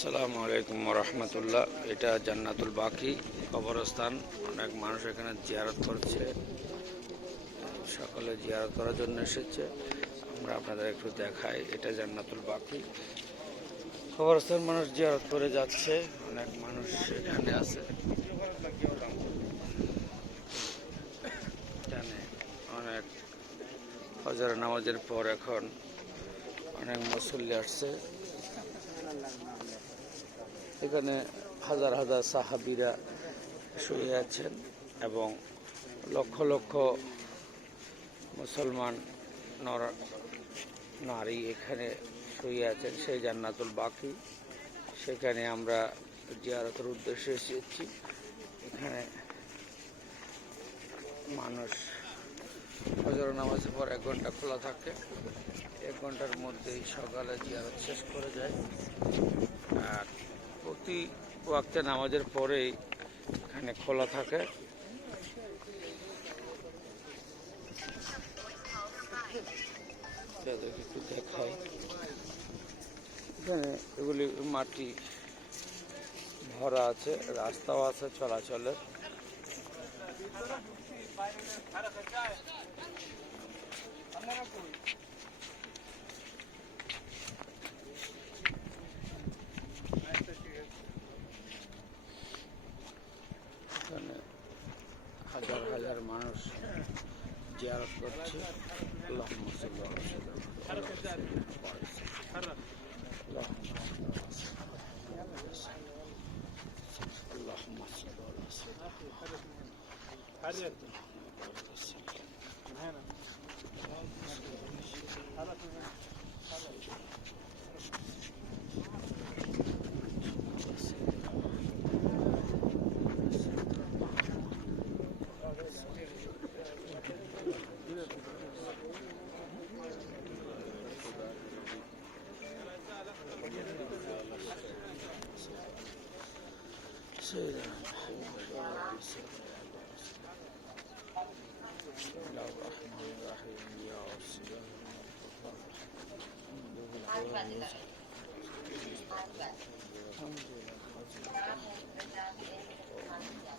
আসসালামু আলাইকুম রহমতুল্লাহ। এটা জান্নাতুল বাকি কবরস্থান। অনেক মানুষ এখানে জিয়ারত করছে। সকলে জিয়ারত করার জন্য এসেছে। আমরা আপনাদের একটু দেখাই, এটা জান্নাতুল বাকি। কবরস্থান মানুষ জিয়ারত করে যাচ্ছে, অনেক মানুষ এখানে আছে। এখানে অনেক হজর নামাজের পর এখন অনেক মুসল্লি আসছে। এখানে হাজার হাজার সাহাবিরা শুয়ে আছেন এবং লক্ষ লক্ষ মুসলমান নর নারী এখানে শুয়ে আছেন, সেই জান্নাতুল বাকি। সেখানে আমরা জিয়ারতের উদ্দেশ্যে এসেছি। এখানে মানুষ হজর নামাজের পর এক ঘণ্টা খোলা থাকে। এক ঘণ্টার মধ্যেই সকালে জিয়ারত শেষ করে যায়। আর প্রতি ওয়াক্তে নামাজের পরেই এখানে খোলা থাকে। এখানে এগুলি মাটি ভরা আছে, রাস্তাও আছে চলাচলের। için. Allahümme sallallahu aleyhi ve sellem. Allahümme sallallahu aleyhi ve sellem. 这个，这个是。这个很牛，是吧？啊，这个，啊，这个。啊，这个。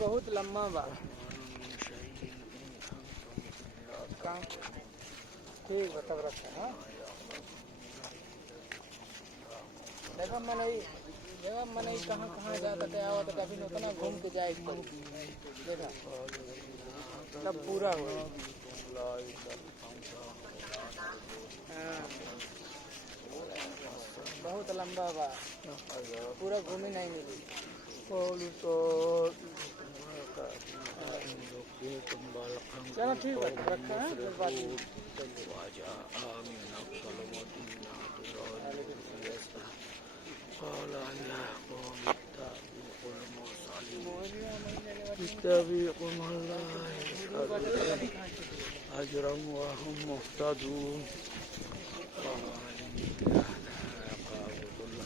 बहुत लंबा बा। ठीक बा, तब रखा हाँ देखा, मन देखा, मन कहाँ कहाँ जाता थे आवत थे अभी उतना घूम के जाए देखा? तब पूरा हो हाँ। बहुत लंबा बा। पूरा घूमे नहीं मिली। चलो ठीक है रखा है फिर बात नहीं। وجاء من أقصى المدينة رجل يسأل قال يا قوم اتبعوا المرسلين اتبعوا من لا يسألون أجرا وهم مهتدون قال إني أنا أعبد الله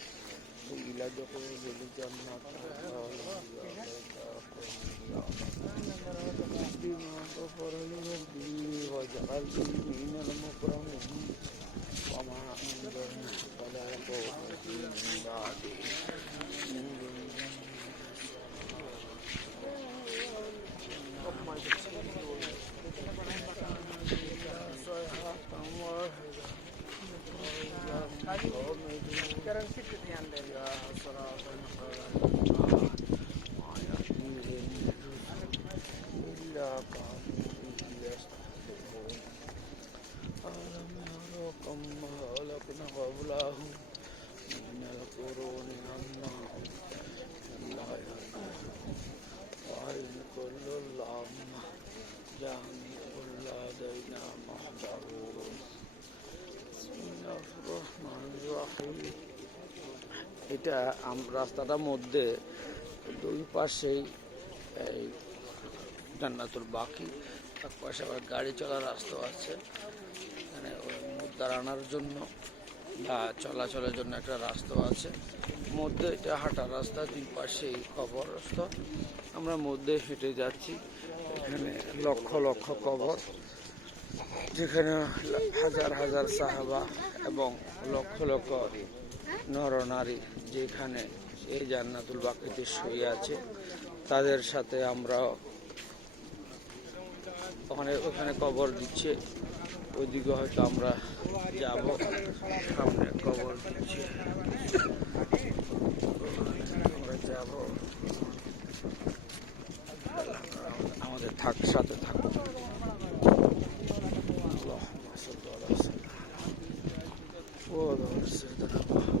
بلادكم بالجنة بما غفر لربي وجعلني من المكرمين وما عندهم فلا قوة من بعده Currency. এটা রাস্তাটার মধ্যে, দুই পাশেই এই জান্নাতুল বাকি এক পাশে আবার গাড়ি চলার রাস্তা আছে। এখানে ওই আনার জন্য বা চলাচলের জন্য একটা রাস্তা আছে। মধ্যে এটা হাঁটার রাস্তা, দুই পাশেই কবর রাস্তা। আমরা মধ্যে হেঁটে যাচ্ছি, এখানে লক্ষ লক্ষ কবর, যেখানে হাজার হাজার সাহাবা এবং লক্ষ লক্ষ নর নারী যেখানে এই জান্নাতুল বাকিতে শুয়ে আছে তাদের সাথে আমরা ওখানে ওখানে কবর দিচ্ছে। ওইদিকে হয়তো আমরা যাব। সামনে কবর দিচ্ছে। আমরা আমাদের থাক সাথে থাক। ও Lord,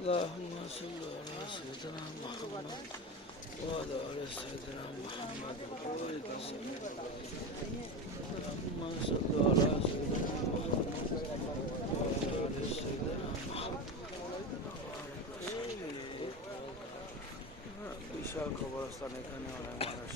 Allahümme salli ala seyyidina Muhammed ve ala ala seyyidina Muhammed ve ala seyyidina Allahümme salli ala seyyidina Muhammed ve ala ala seyyidina Muhammed বিশাল কবরস্থান এখানে অনেক মানুষ